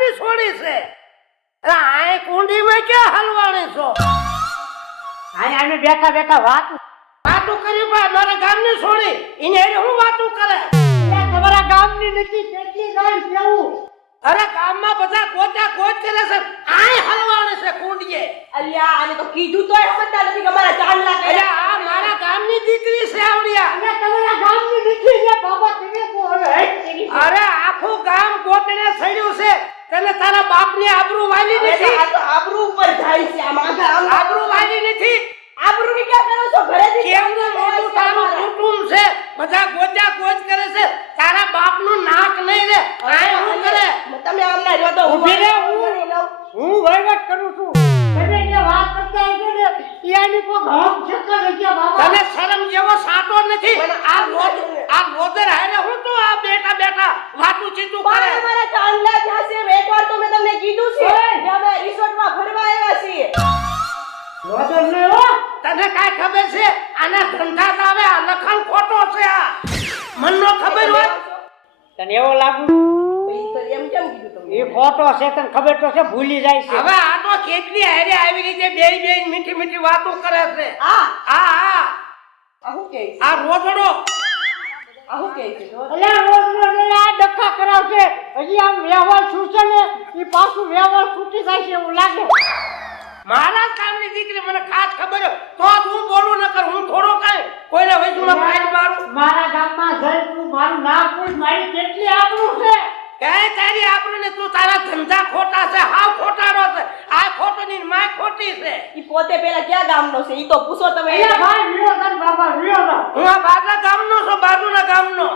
ગામની છોડી છે. અરે આ કુંડીમાં ક્યાં હલવાણી છો? આય આને બેઠા બેઠા વાત. વાતું કરી પણ મારા ગામની છોડી. એને હારે હું વાતું કરે? તમારા ગામની નથી કેટલી ગામ કેવું? અરે ગામમાં બધા ગોતા ગોત કરે છે. આય હલવાણી છે કુંડીએ. અલ્યા આને તો કીધું તોય સમજતા નથી કે મારા ચાંદલા અરે કર્યા આ મારા ગામની દીકરી છે આવડિયા. અને તમારા ગામની નથી એટલે બાબા તમે કો હવે અરે આખું ગામ ગોતને સડ્યું છે. તને તારા બાપની આબરૂ વાલી નથી. આ તો આબરૂ ઉપર જાય છે આ આગળ આબરૂ વાલી નથી. આબરૂ ની ક્યાં કરો છો? ઘરેથી કેવડું મોટું તારું કુટુંબ છે બધા ગોજા ગોજ કરે છે. તારા બાપનું નાક નહીં રે. આય હું કરે? તમે આમને રહ્યો તો ઊભી રે હું હું- કરી વહીવટ કરું છું. તમે એટલે વાત કરતા બાબા? તને શરમ જેવો સાટો નથી? આ લોદ આ લોદર હારે હું તો આ બેઠા બેઠા વાતું ચીતું કરે. પણ ચાંદલા છે એકવાર તો મેં તમને કીધું છે! કે અમે રિસોર્ટમાં ફરવા આવ્યા છીએ. લોદર ને હો. તને કાઈ ખબર છે? આના ધંધા આવે આ લખણ ખોટો છે આ. મન નો ખબર હોય? તને એવો લાગુ? એ ખોટો છે તને ખબર તો છે ભૂલી જાય છે. હવે આ તો કેટલી હારે આવી રીતે બે બે મીઠી મીઠી વાતો કરે છે. આ આ આ આહુ શું છે? આ રોજડો. આહુ કે છે? અલે અલ્યા રોજ રોજ આ ડખા કરાવશે. હજી આમ વ્યવહાર છૂટશે ને એ પાછું વ્યવહાર છૂટી જાય છે એવું લાગે. મારા કામની દીકરી મને ખાસ ખબર હોય તો જ હું બોલું ન કર હું થોડો કાંઈ કોઈને વૈજુમાં ફાઈટ મારું મારા. ગામમાં જઈ તું મારું નામ પૂછ મારી કેટલી આબરૂ છે. કાંઈ તારી આપણને તું તારા ધંધા ખોટા છે હાવ ખોટાડો છે. આ ખોટોની માય ખોટી છે. ઈ પોતે પેલા ક્યાં ગામનો છે? ઈ તો પૂછો તમે. એ ભાઈ રિયો તન બાબા રિયો ના હું આ બાજા ગામનો છું બાજુના ગામનો.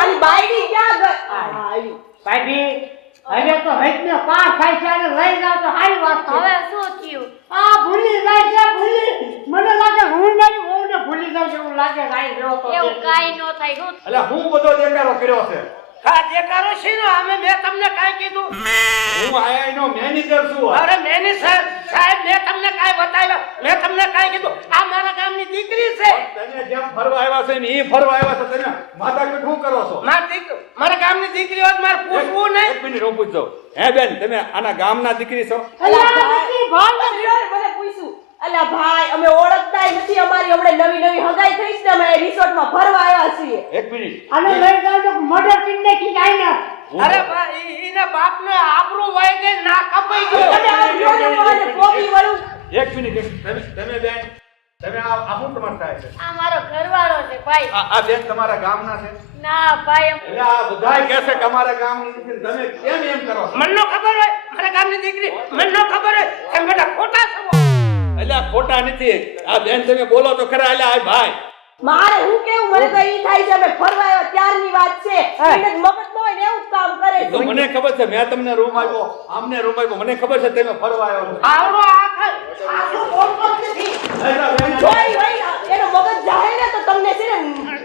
અને બાયડી ક્યાં ગઈ? આવી. ભાઈ હવે તો હૈતને પાર થાય છે અને લઈ જાવ તો સારી વાત છે. હવે શું થયું? આ ભૂલી જાય છે ભૂલી. મને લાગે હું મારી વહુને ભૂલી જાઉં છું એવું લાગે રાઈ રહ્યો તો એવું કાઈ નો થાય હું એટલે હું બધો દેખાડો કર્યો છે? હા દેખાડો છે ને અમે મેં તમને કાંઈ કીધું હું આયા મેનેજર છું અરે મેની સાહેબ સાહેબ મેં તમને કાંઈ બતાવ્યો મેં તમને કાંઈ કીધું આ મારા ગામની દીકરી છે તને જેમ ફરવા આવ્યા છે ને એ ફરવા આવ્યા છે તને કુટ શું કરો છો મારી દીકરી મારા ગામની દીકરી હોત મારે પૂછવું નહીં એક મિનિટ હું પૂછજો હે બેન તમે આના ગામના દીકરી છો ભાઈ મને અલ્યા ભાઈ અમે ઓળખતા નથી અમારી હમણાં નવી નવી હગાઈ થઈ છે અમે રિસોર્ટમાં ફરવા આવ્યા છીએ. એક મિનિટ. અને લઈ જાવ તો મર્ડર ટીમ ને કી જાય ને અરે ભાઈ ઈ- બાપ ને આબરૂ વાઈ કે ના કપાઈ ગયો. તમે આ જો ને મને પોકી વળું. એક મિનિટ તમે તમે બેન તમે આ આપું તમાર થાય છે? આ મારો ઘરવાળો છે ભાઈ. આ બેન તમારા ગામના છે? ના ભાઈ એટલે આ બધાય કહે છે કે અમારા ગામની તમે કેમ એમ કરો છો? મને નો ખબર હોય મારા ગામની દીકરી મને નો ખબર હોય. તમે બેટા ખોટા છો. એટલે ખોટા નથી. આ બેન તમે બોલો તો ખરા એટલે આ ભાઈ. મારે હું કેવું મને તો ઈ થાય છે અમે ફરવા આવ્યા ત્યારની વાત છે. એને મગજ ન હોય ને એવું કામ કરે છે. મને ખબર છે મેં તમને રૂમ આપ્યો આમને રૂમ આપ્યો મને ખબર છે તમે ફરવા આવ્યો આવડો આખા આખો ફોન જ નથી. જોઈ હોય એનો મગજ જાહે ને તો તમને છે ને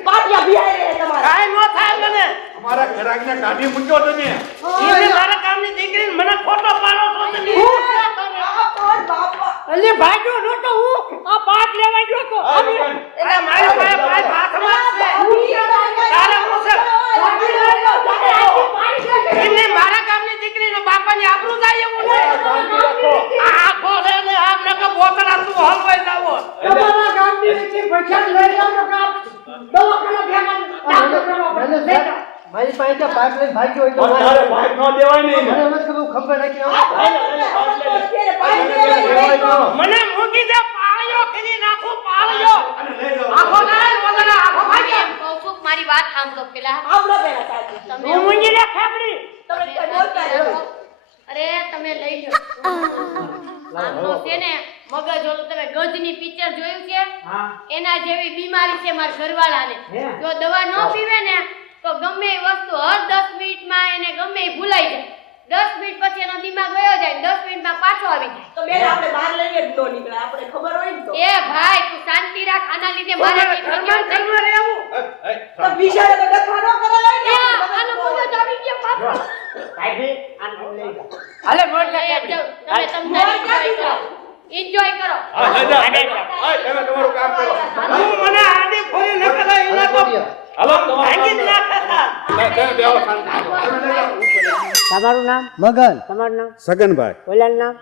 પાટિયા બિહાઈ રહે તમારા. કાઈ નો થાય મને. અમારા ઘરાકને કાઢી મૂક્યો તમે. ઈ મારા કામની દીકરી મને ખોટો પાડો છો તમે. અલ્યા નો તો હું આ પાક લેવા ગયો તો એટલે મારી પાસે ભાઈ હાથમાં છે તારે હું છે એમને મારા ગામની દીકરીનો બાપાની આબરૂ જાય એવું છે આ ખોલે ને આમ નકર બોતલા તું હલવાઈ જાવો તમારા ગામની દીકરી પૈસા લઈ જાવ તો કામ દવાખાના ભેગા દાખલ કરવા પડે. મારી પાસે ત્યાં પાઇપ લઈને ભાગ્યો હોય તો પણ તારે ભાગ ન દેવાય નહીં ને. મને એમ જ કે બહુ ખબર નથી આ ભાઈ ને ભાઈ ને મને મૂકી દે પાળ્યો કરી નાખું પાળ્યો. આખો નાય વગર આખો ભાગે કહું છું મારી વાત સાંભળો પેલા. આવડો પેલા સાચી. તમે હું મૂંગી લે ખેપડી તમે બોલતા અરે તમે લઈ લો. આમ છે ને મગજ ઓલું તમે ગજની પિક્ચર જોયું છે? એના જેવી બીમારી છે મારા ઘરવાળાને? જો દવા ન પીવે ને તો ગમે એ વસ્તુ હર દસ મિનિટમાં એને ગમે એ ભૂલાઈ જાય દસ મિનિટ પછી એનો દિમાગ ગયો જાય દસ મિનિટમાં પાછો આવી જાય તો બેન આપણે બહાર લઈને જ ન નીકળે આપણે ખબર હોય ને તો એ ભાઈ તું શાંતિ રાખ આના લીધે મારે ઘરમાં ઘરમાં રહેવું તો બિચારે તો ડખા ન આનો મગજ આવી ગયો પાછો ભાઈ આ લઈ હાલે મોડ લે એ તમે તમને એન્જોય કરો હા. હા, તમે તમારું કામ કરો હું મને આડી ફોડી ન કરાય એના તો હાલો. તમારું નામ મગન. તમારું નામ? સગનભાઈ. ઓલા નામ?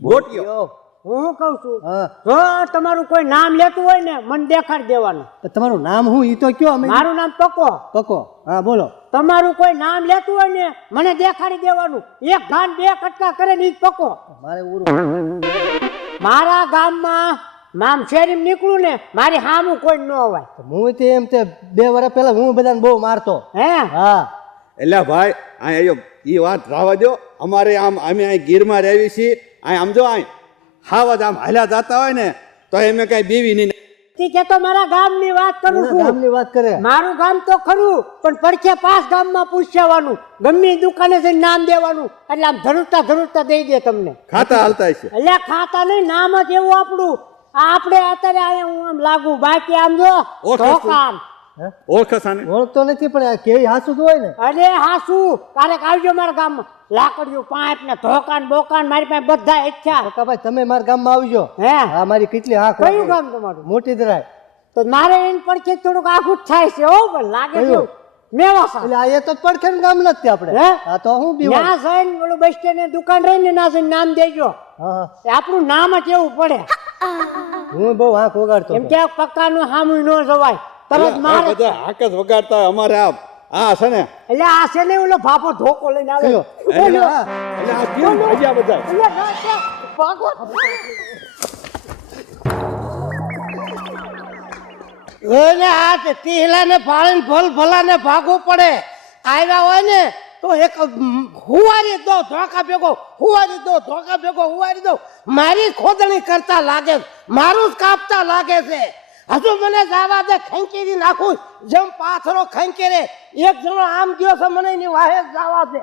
ગોટિયો. હું કઉ છું? જો તમારું કોઈ નામ લેતું હોય ને મને દેખાડી દેવાનું. તમારું નામ હું ઈ તો કયો અમે? મારું નામ પકો. પકો. હા બોલો. તમારું કોઈ નામ લેતું હોય ને મને દેખાડી દેવાનું. એક ઘાન બે કટકા કરે ને ઈ પકો. મારે મારા ગામમાં નામ શેરીમ નીકળું ને મારી હામું કોઈ ન હોય. હું તે એમ તે બે વર્ષ પહેલા હું બધાને બહુ મારતો. હે? હા. એટલે ભાઈ આ આયો એ વાત રાવા દો અમારે આમ અમે અહીં ગીરમાં રહેવી છીએ. અહીં આમ જો અહીં હાવા જ આમ હાલ્યા જતા હોય ને તો એમે કઈ બીવી નહીં. તી કે તો મારા ગામની વાત કરું છું. ગામની વાત કરે. મારું ગામ તો ખરું પણ પડખે પાસ ગામમાં પૂછવાનું ગમે એ દુકાને જઈને નામ દેવાનું એટલે આમ ધરુતા ધરુતા દઈ દે તમને. ખાતા હાલતા છે એટલે ખાતા નહીં નામ જ એવું આપણું આપણે અત્યારે આયા હું આમ લાગુ બાકી આમ જો ઓળખે શું? ધોકાન ઓળખે સાને ઓળખતો નથી પણ આ કેવી હાસુ તો હોય ને. અરે હાસુ. ક્યારેક આવજો મારા ગામમાં. લાકડીઓ પાઇપ ને ધોકાન બોકાન મારી પાસે બધા ઈચ્છા. કાકા ભાઈ તમે મારા ગામમાં આવજો. હે? આ મારી કેટલી આંખ કયું ગામ તમારું? મોટી દરાય તો મારે એની પડખે થોડુંક આખું જ થાય છે હો પણ લાગે કયું? મેવાસા એટલે આ એ તો પડખેનું ગામ નથી આપણે. હે? હા તો હું બી ના જઈને ઓલું બસ સ્ટેન્ડ દુકાન રહીને ના જઈને નામ દેજો. હા હા. એ આપણું નામ જ એવું પડે. હું બહુ આંખ વગાડતો એમ. કે પક્કાનું સામું ન જવાય. તરત માર બધા હાક જ વગાડતા અમારે આ આ છે ને? એટલે આ છે ને ઓલો ભાપો ધોકો લઈને આવે. એટલે આ- કેમ ભાગ્યા બધા એટલે ભાગો. એને આ તે તીહલાને ફાળીને ભલ ભલાને ભાગવું પડે. આવ્યા હોય ને તો એક હુવારી દો ધોકા ભેગો હુવારી દો ધોકા ભેગો હુવારી દો. મારી ખોદણી કરતા લાગે મારું જ કાપતા લાગે છે. હજુ મને જવા દે ખંકેરી નાખું જેમ પાથરો ખંકેરે એક જણો આમ ગયો છે મને એની વાહે જવા દે.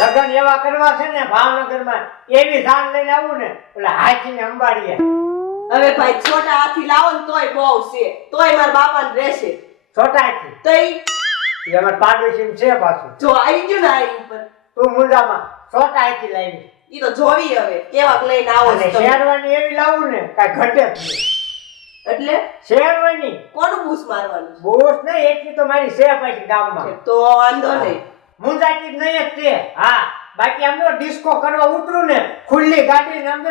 લગન એવા કરવા છે ને ભાવનગરમાં એવી ધાન લઈને આવું ને એટલે હાથીને અંબાડીએ. હવે ભાઈ છોટા હાથી લાવો ને તોય બહુ છે. તોય મારા બાપાને રહેશે. છોટા તો ઈ એ અમાર પાડોશી છે પાછું. જો આવી ગયું ને આઈ ઉપર. તું મુંડામાં છોટાથી લાવી. ઈ તો જોવી હવે. કેવાક લઈને આવો ને. શેરવાની એવી લાવું ને કાઈ ઘટે જ નહીં. એટલે? શેરવાની? કોનું બૂસ મારવાનું બૂસ નહીં એટલી તો મારી છે પાછી ગામમાં. તો વાંધો નહીં. મુંડા જ નહીં જ તે. હા. બાકી આમ ડિસ્કો કરવા ઉતરું ને ખુલ્લી ગાડી ને આમ તો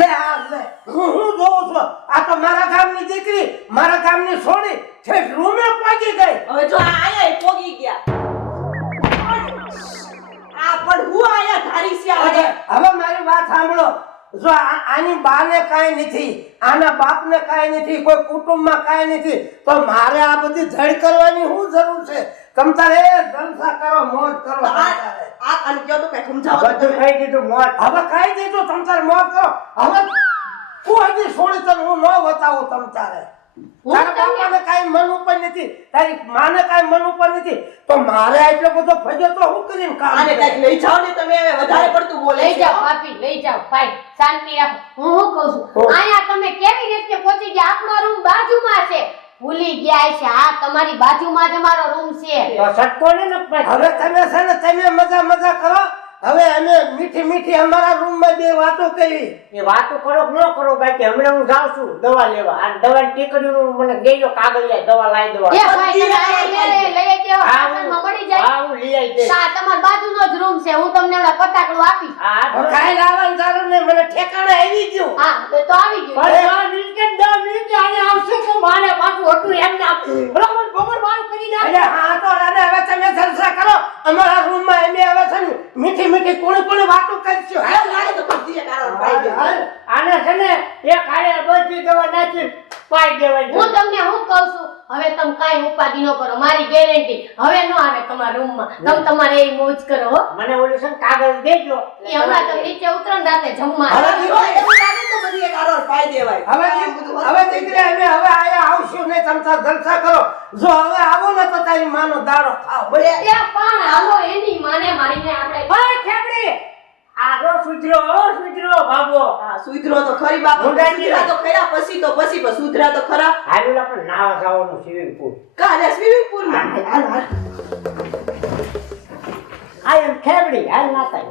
લે આ લે. હું હું જોઉં છું. આ તો મારા ગામની દીકરી મારા ગામની છોડી છે રૂમે પહોંચી ગઈ. હવે જો આ આયા પોગી ગયા. આ પણ હું આયા ધારી છે હવે મારી વાત સાંભળો. જો આની બાને કાંઈ નથી આના બાપને કાંઈ નથી કોઈ કુટુંબમાં કાંઈ નથી તો મારે આ બધી જડ કરવાની શું જરૂર છે? તમ તારે જલસા કરો મોજ કરો. આ અને કયો તો કઈ સમજાવો બધું. કહી દીધું મોજ. હવે કાંઈ દીધું તમ તારે મોજ કરો. હવે હું હજી છોડી તને હું ન બતાવું તમ તારે હું તારા બાપાને કાંઈ મન ઉપર નથી. તારી માને કાંઈ મન ઉપર નથી. તો મારે એટલો બધો ફજ્યો તો હું કરીને કામ આને કરે? લઈ જાઓ ને તમે વધારે પડતું બોલે લઈ જાઓ ભાભી લઈ જાઓ. ભાઈ શાંતિ રાખો. હું શું કહું છું? આયા તમે કેવી રીતે પહોંચી ગયા? આપણો રૂમ બાજુમાં છે. ભૂલી ગયા છે. આ તમારી બાજુમાં જ અમારો રૂમ છે. તો સટકો ને ને હવે તમે છે ને તમે મજા મજા કરો. હવે અમે મીઠી મીઠી અમારા રૂમમાં બે વાતો કરી. એ વાતો કરો ન કરો બાકી હમણાં હું જાઉં છું દવા લેવા. આ દવાની ટીકડીનું મને દેજો લે દવા લાવી દેવા. એ ભાઈ લઈ લઈ લઈ દેવા હા, મળી જાય. હા, હું લઈ આવી દે સા તમારા બાજુનો જ રૂમ છે હું તમને હમણાં ફટાકડું આપી હા, કાઈ લાવવાનું જરૂર નહીં મને ઠેકાણે આવી ગયું. હા તો તો આવી ગયું પણ દસ મિનિટે ને દસ મિનિટે અહીંયા આવશે તો મારે પાછું હતું એમને આપવું. બરાબર બરાબર મારું કરી નાખ. અરે હા તો રાધે હવે તમે જલસા કરો અમારા રૂમમાં અમે હવે છે ને મીઠી મીઠી કોણી કોણી વાતો કરશું હાલ લાગે તો બધી એક આરો પાઈ ગયો હાલ. આને છે ને એક હારે બધી દવા નાખી પાઈ દેવાની હું તમને હું કહું છું હવે તમે કાઈ ઉપાધિ ન કરો મારી ગેરંટી હવે ન આવે તમારા રૂમમાં તમ તમારે એ મોજ કરો હો. મને ઓલું છે કાગળ દેજો. એ હમણાં તમે નીચે ઉતરો ને રાતે જમવા. હવે તો બધી એક આરોર પાઈ દેવાય. હવે હવે દીકરી અમે હવે આયા આવશું ને તમ તાર જલસા કરો. જો હવે આવો ને તો તારી માનો દાડો ખાઓ બોલે એ પણ હાલો એની માને મારીને આપણે ઓય ખેમડી આ જો સુધરો હો સુધરો બાબો. હા સુધરો તો ખરી બાબો. સુધરા તો ખરા પછી તો પછી પણ સુધરા તો ખરા. હાલ પણ નાવા જવાનું સ્વિમિંગ પુલ કાલે સ્વિમિંગ પુલમાં. આઈ એમ ખેમડી હાલ ના થાય